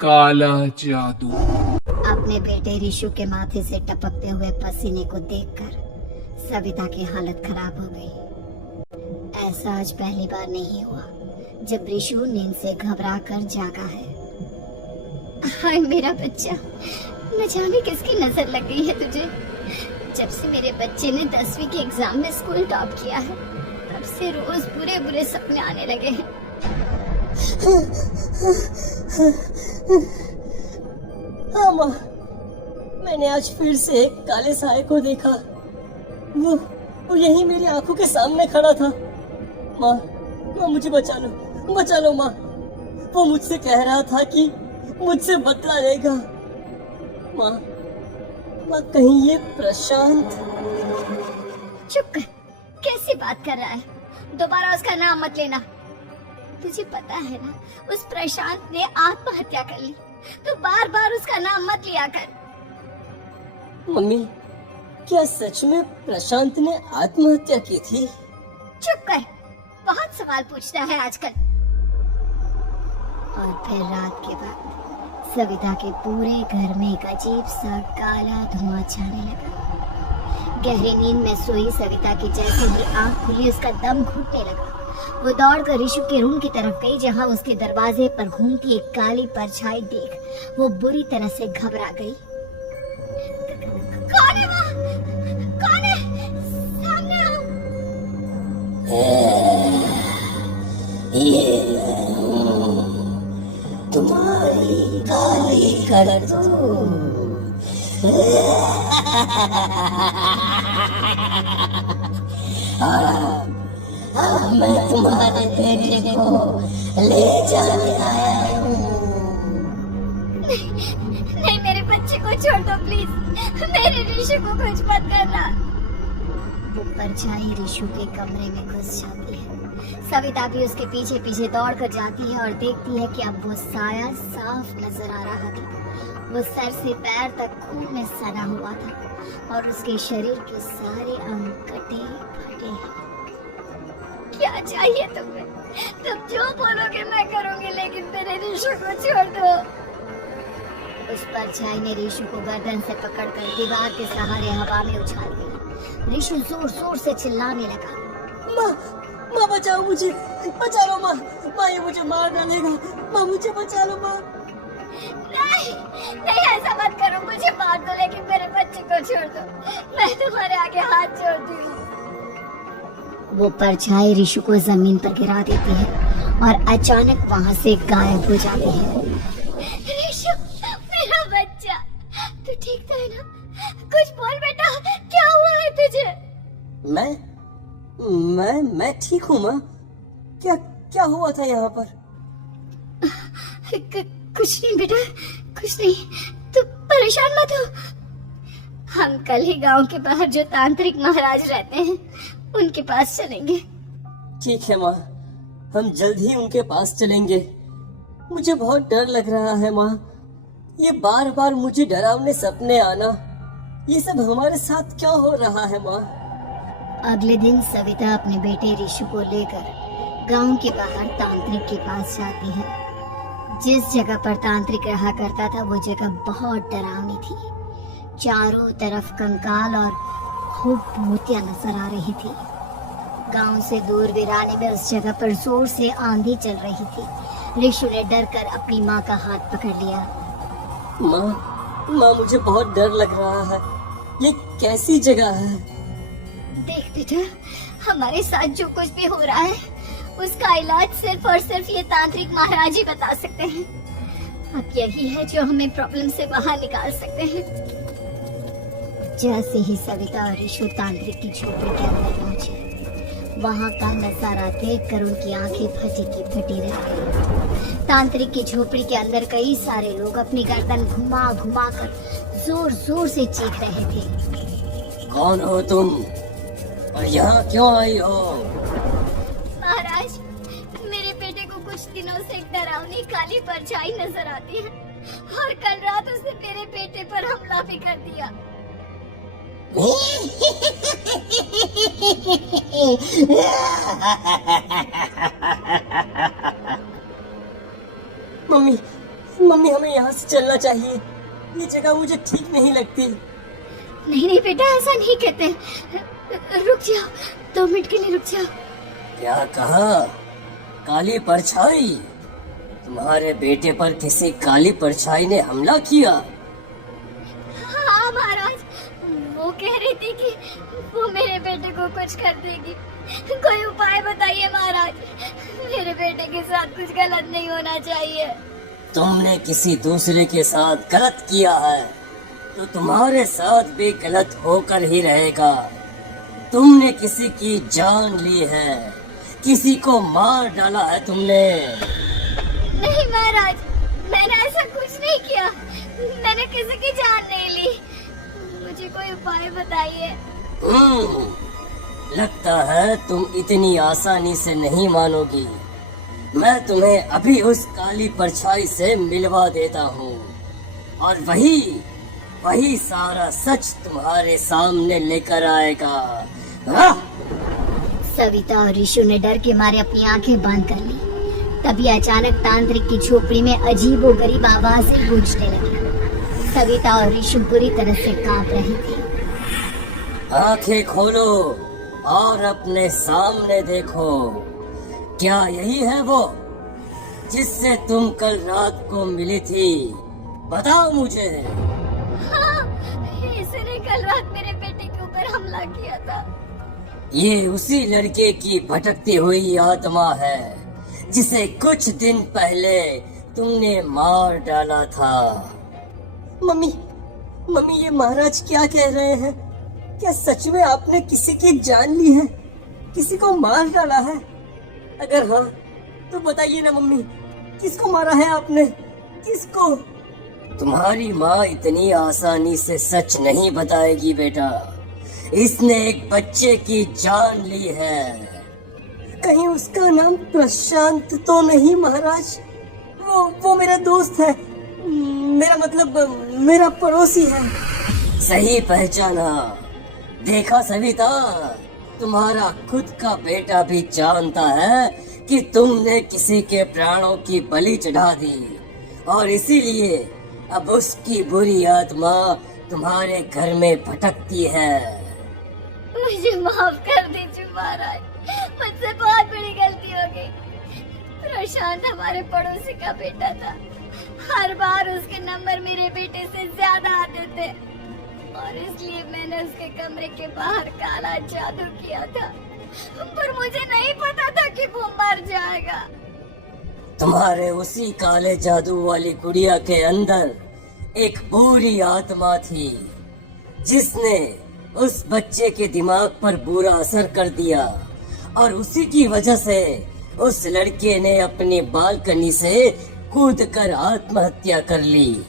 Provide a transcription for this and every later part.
काला जादू। अपने बेटे ऋषु के माथे से टपकते हुए पसीने को देखकर सविता की हालत खराब हो गई। ऐसा आज पहली बार नहीं हुआ जब ऋषु नींद से घबरा कर जागा है। हाय मेरा बच्चा, न जाने किसकी नजर लग गई है तुझे। जब से मेरे बच्चे ने 10वीं के एग्जाम में स्कूल टॉप किया है तब से रोज बुरे बुरे सपने आने लगे हैं। हाँ माँ, मैंने आज फिर से एक काले साए को देखा। वो यही मेरी आंखों के सामने खड़ा था। माँ, मुझे बचा लो माँ। वो मुझसे कह रहा था कि मुझसे बदला लेगा। माँ, कहीं ये प्रशांत। चुप कर, कैसी बात कर रहा है? दोबारा उसका नाम मत लेना। तुझे पता है ना, उस प्रशांत ने आत्महत्या कर ली, तो बार बार उसका नाम मत लिया कर। मम्मी, क्या सच में प्रशांत ने आत्महत्या की थी? चुप कर, बहुत सवाल पूछता है आजकल। और फिर रात के बाद सविता के पूरे घर में एक अजीब सा काला धुआं छाने लगा। गहरी नींद में सोई सविता की जैसे ही आंख खुली उसका दम घुटने लगा। वो दौड़कर ऋषु के रूम की तरफ गई जहां उसके दरवाजे पर घूमती एक काली परछाई देख वो बुरी तरह से घबरा गई। कौन है वहाँ? कौन है? सामने आओ। तुम्हारी काली करतूत। अब मैं तुम्हारे बेटे को ले जाने आया हूँ। नहीं, मेरे बच्चे को छोड़ दो प्लीज। मेरे ऋषु को कुछ मत करना। वो परछाई ऋषु के कमरे में घुस जाती है। सविता भी उसके पीछे पीछे दौड़ कर जाती है और देखती है कि अब वो साया साफ नजर आ रहा था। वो सर से पैर तक खून में सना हुआ था और उसके शरीर के सारे अंग कटे फटे हैं। क्या चाहिए तुम्हें? तुम जो बोलोगे मैं करूंगी, लेकिन मेरे ऋषु को छोड़ दो। उस परछाई ने ऋषु को गर्दन से पकड़कर दीवार के सहारे हवा में उछाल दिया। ऋषु जोर जोर से चिल्लाने लगा। माँ बचाओ मुझे, बचा लो माँ। ये मुझे मार डालेगा। माँ मुझे बचा लो माँ। नहीं ऐसा मत करो, मुझे मार दो लेकिन मेरे बच्चे को छोड़ दो। मैं तुम्हारे आगे हाथ जोड़ती हूँ। वो परछाई ऋषु को जमीन पर गिरा देती है और अचानक वहाँ से गायब हो जाती है। ऋषु, मेरा बच्चा, तू ठीक तो है ना? कुछ बोल बेटा, क्या हुआ है तुझे? मैं ठीक हूँ माँ। क्या हुआ था यहाँ पर? कुछ नहीं बेटा, कुछ नहीं। तू परेशान मत हो। हम कल ही गांव के बाहर जो तांत्रिक महाराज रहते हैं उनके पास चलेंगे। ठीक है माँ, हम जल्द ही उनके पास चलेंगे। मुझे बहुत डर लग रहा है माँ। ये बार बार मुझे डरावने सपने आना, ये सब हमारे साथ क्या हो रहा है माँ? अगले दिन सविता अपने बेटे ऋषु को लेकर गांव के बाहर तांत्रिक के पास जाती है। जिस जगह पर तांत्रिक रहा करता था वो जगह बहुत डरावनी थी। चारों तरफ कंकाल और खूब मूर्तियां नजर आ रही थी। गांव से दूर वीराने में उस जगह पर जोर से आंधी चल रही थी। ऋषु ने डर कर अपनी माँ का हाथ पकड़ लिया। माँ मुझे बहुत डर लग रहा है। ये कैसी जगह है? देख बेटा, हमारे साथ जो कुछ भी हो रहा है उसका इलाज सिर्फ और सिर्फ ये तांत्रिक महाराज ही बता सकते हैं। अब यही है जो हमें प्रॉब्लम से बाहर निकाल सकते हैं। जैसे ही सविता और ऋषु तांत्रिक की झोपड़ी के अंदर पहुंचे, वहां का नजारा देखकर उनकी आंखें फटी की फटी रह गई। तांत्रिक की झोपड़ी के अंदर कई सारे लोग अपनी गर्दन घुमा घुमा कर जोर जोर से चीख रहे थे। कौन हो तुम और यहाँ क्यों आई हो? महाराज, मेरे बेटे को कुछ दिनों से एक डरावनी काली परछाई नजर आती है और कल रात उसने मेरे बेटे पर हमला भी कर दिया। मम्मी, मम्मी हमें यहाँ से चलना चाहिए, ये जगह मुझे ठीक नहीं लगती। नहीं नहीं बेटा, ऐसा नहीं कहते। रुक जाओ, 2 मिनट के लिए रुक जाओ। क्या कहा? काली परछाई? तुम्हारे बेटे पर किसी काली परछाई ने हमला किया? हाँ महाराज, वो कह रही थी कि वो मेरे बेटे को कुछ कर देगी। कोई उपाय बताइए महाराज, मेरे बेटे के साथ कुछ गलत नहीं होना चाहिए। तुमने किसी दूसरे के साथ गलत किया है तो तुम्हारे साथ भी गलत होकर ही रहेगा। तुमने किसी की जान ली है, किसी को मार डाला है तुमने। नहीं महाराज, मैंने ऐसा कुछ नहीं किया, मैंने किसी की जान नहीं ली। मुझे कोई उपाय बताइए। लगता है तुम इतनी आसानी से नहीं मानोगी। मैं तुम्हें अभी उस काली परछाई से मिलवा देता हूँ और वही सारा सच तुम्हारे सामने लेकर आएगा। हाँ? सविता और ऋषु ने डर के मारे अपनी आंखें बंद कर ली। तभी अचानक तांत्रिक की झोपड़ी में अजीबोगरीब आवाजें गूंजने लगी। सविता और ऋषु बुरी तरह से कांप रही थी। आंखें खोलो और अपने सामने देखो। क्या यही है वो जिससे तुम कल रात को मिली थी? बताओ मुझे। हाँ, इसने कल रात मेरे बेटे के ऊपर हमला किया था। ये उसी लड़के की भटकती हुई आत्मा है जिसे कुछ दिन पहले तुमने मार डाला था। मम्मी ये महाराज क्या कह रहे हैं? क्या सच में आपने किसी की जान ली है, किसी को मार डाला है? अगर हाँ तो बताइए ना मम्मी, किसको मारा है आपने? किसको? तुम्हारी माँ इतनी आसानी से सच नहीं बताएगी बेटा। इसने एक बच्चे की जान ली है। कहीं उसका नाम प्रशांत तो नहीं महाराज? वो मेरा दोस्त है, मेरा मतलब मेरा पड़ोसी है। सही पहचाना। देखा सविता, तुम्हारा खुद का बेटा भी जानता है कि तुमने किसी के प्राणों की बलि चढ़ा दी और इसीलिए अब उसकी बुरी आत्मा तुम्हारे घर में भटकती है। मुझे माफ कर दीजिए महाराज, मुझसे बहुत बड़ी गलती हो गई। प्रशांत हमारे पड़ोसी का बेटा था। हर बार उसके नंबर मेरे बेटे से ज्यादा आते थे और इसलिए मैंने उसके कमरे के बाहर काला जादू किया था, पर मुझे नहीं पता था कि वो मर जाएगा। तुम्हारे उसी काले जादू वाली गुड़िया के अंदर एक बुरी आत्मा थी जिसने उस बच्चे के दिमाग पर बुरा असर कर दिया और उसी की वजह से उस लड़के ने अपनी बालकनी से कूदकर आत्महत्या कर ली।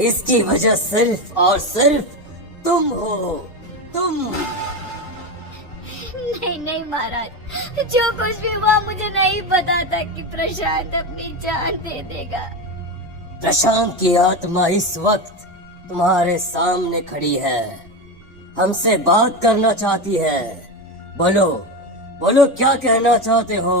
इसकी वजह सिर्फ और सिर्फ तुम हो, तुम। नहीं महाराज, जो कुछ भी हुआ मुझे नहीं पता था कि प्रशांत अपनी जान दे देगा। प्रशांत की आत्मा इस वक्त तुम्हारे सामने खड़ी है, हमसे बात करना चाहती है। बोलो क्या कहना चाहते हो?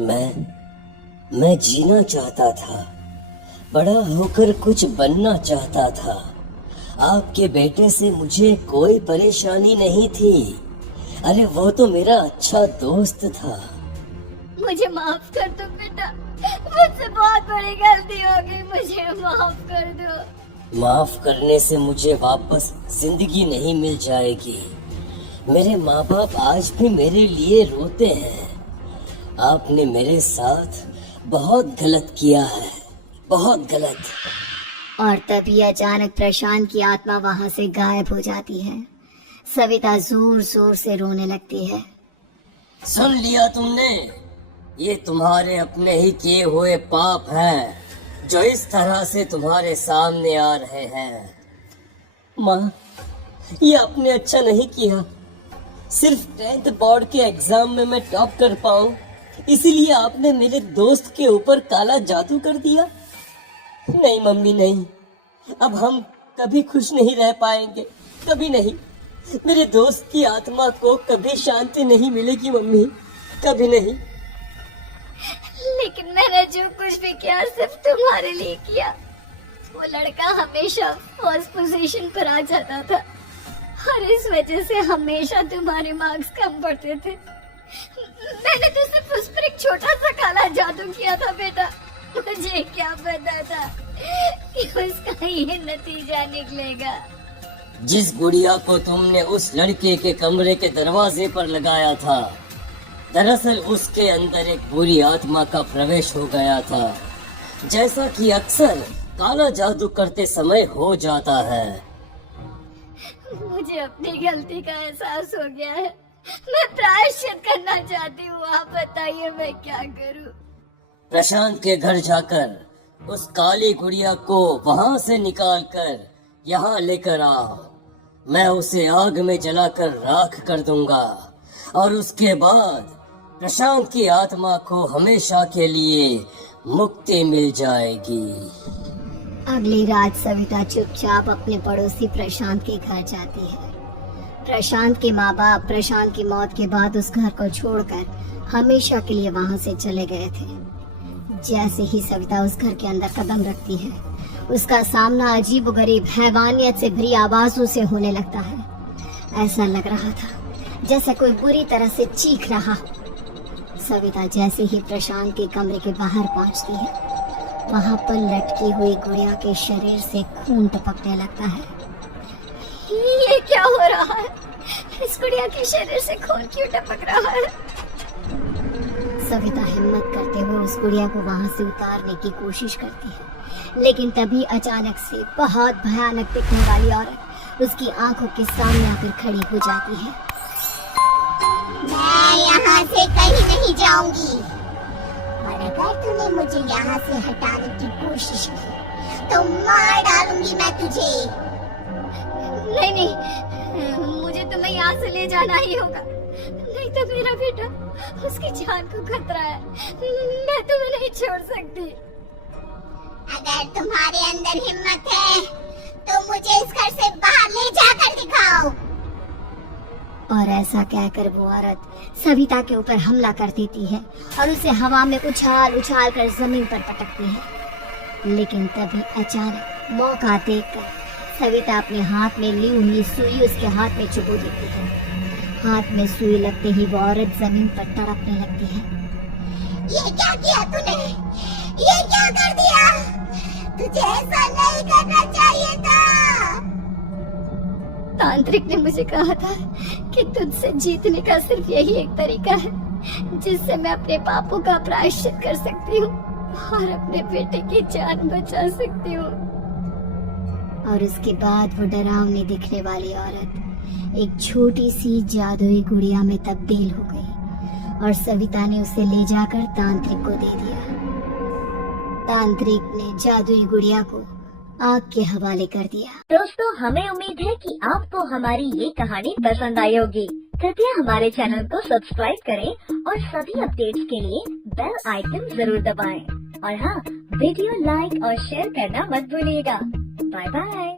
मैं जीना चाहता था, बड़ा होकर कुछ बनना चाहता था। आपके बेटे से मुझे कोई परेशानी नहीं थी। अरे वो तो मेरा अच्छा दोस्त था। मुझे माफ कर दो बेटा, मुझसे बहुत बड़ी गलती हो गई, मुझे माफ कर दो। माफ करने से मुझे वापस जिंदगी नहीं मिल जाएगी। मेरे माँ बाप आज भी मेरे लिए रोते हैं। आपने मेरे साथ बहुत गलत किया है, बहुत गलत। और तभी अचानक प्रशांत की आत्मा वहाँ से गायब हो जाती है। सविता जोर जोर से रोने लगती है। सुन लिया तुमने? ये तुम्हारे अपने ही किए हुए पाप हैं जो इस तरह से तुम्हारे सामने आ रहे हैं। माँ, ये आपने अच्छा नहीं किया। सिर्फ 10th बोर्ड के एग्जाम में मैं टॉप कर पाऊँ इसीलिए आपने मेरे दोस्त के ऊपर काला जादू कर दिया। नहीं मम्मी नहीं, अब हम कभी खुश नहीं रह पाएंगे, कभी नहीं। मेरे दोस्त की आत्मा को कभी शांति नहीं मिलेगी मम्मी, कभी नहीं। लेकिन मैंने जो कुछ भी किया सिर्फ तुम्हारे लिए किया। वो लड़का हमेशा फर्स्ट पोजीशन पर आ जाता था और इस वजह से हमेशा तुम्हारे मार्क्स कम पड़ते थे। मैंने तो सिर्फ उस पर एक छोटा सा काला जादू किया था बेटा। मुझे क्या पता था कि उसका ये नतीजा निकलेगा। जिस गुड़िया को तुमने उस लड़के के कमरे के दरवाजे पर लगाया था, दरअसल उसके अंदर एक बुरी आत्मा का प्रवेश हो गया था, जैसा कि अक्सर काला जादू करते समय हो जाता है। मुझे अपनी गलती का एहसास हो गया है। मैं प्रायश्चित करना चाहती हूँ। आप बताइए मैं क्या करूँ? प्रशांत के घर जाकर उस काली गुड़िया को वहाँ से निकालकर यहाँ लेकर आओ। मैं उसे आग में जलाकर राख कर दूंगा और उसके बाद प्रशांत की आत्मा को हमेशा के लिए मुक्ति मिल जाएगी। अगली रात सविता चुपचाप अपने पड़ोसी प्रशांत के घर जाती है। प्रशांत के माँ बाप प्रशांत की मौत के बाद उस घर को छोड़कर हमेशा के लिए वहाँ से चले गए थे। जैसे ही सविता उस घर के अंदर कदम रखती है, उसका सामना अजीबोगरीब हैवानियत से भरी आवाजों से होने लगता है। ऐसा लग रहा था जैसे कोई बुरी तरह से चीख रहा। सविता जैसे ही प्रशांत के कमरे के बाहर पहुंचती है, वहां पर लटकी हुई गुड़िया के शरीर से खून टपकने लगता है। ये क्या हो रहा है? इस गुड़िया के शरीर से खून क्यों टपक रहा है? सविता हिम्मत करते हुए उस गुड़िया को वहां से उतारने की कोशिश करती है, लेकिन तभी अचानक से बहुत भयानक दिखने वाली औरत उसकी आंखों के सामने आकर खड़ी हो जाती है। मैं यहाँ से कहीं नहीं जाऊंगी और अगर तूने मुझे यहाँ से हटाने की कोशिश की तो मार डालूंगी मैं तुझे। नहीं नहीं, मुझे तुम्हें यहाँ से ले जाना ही होगा, नहीं तो मेरा बेटा, उसकी जान को खतरा है। मैं तुम्हें नहीं छोड़ सकती। अगर तुम्हारे अंदर हिम्मत है तो मुझे इस घर से बाहर ले जाकर दिखाओ। और ऐसा कहकर वो औरत सविता के ऊपर हमला कर देती है और उसे हवा में उछाल उछाल कर जमीन पर पटकती है। लेकिन तभी अचानक मौका देखकर सविता अपने हाथ में ली हुई सुई उसके हाथ में चुभो देती है। हाथ में सुई लगते ही वो औरत जमीन पर तड़पने लगती है। ये क्या किया तूने? ये क्या कर दिया? तुझे ऐसा नहीं करना चाहिए था। तांत्रिक ने मुझे कहा था कि तुझसे जीतने का सिर्फ यही एक तरीका है जिससे मैं अपने पापों का प्रायश्चित कर सकती हूँ और अपने बेटे की जान बचा सकती हूँ। और उसके बाद वो डरावनी दिखने वाली औरत एक छोटी सी जादुई गुड़िया में तब्दील हो गई और सविता ने उसे ले जाकर तांत्रिक को दे दिया। तांत्रिक ने जादुई गुड़िया को आग के हवाले कर दिया। दोस्तों, हमें उम्मीद है कि आपको हमारी ये कहानी पसंद आई होगी। कृपया हमारे चैनल को सब्सक्राइब करें और सभी अपडेट्स के लिए बेल आइकन जरूर दबाएं। और हाँ, वीडियो लाइक और शेयर करना मत भूलिएगा। Bye bye.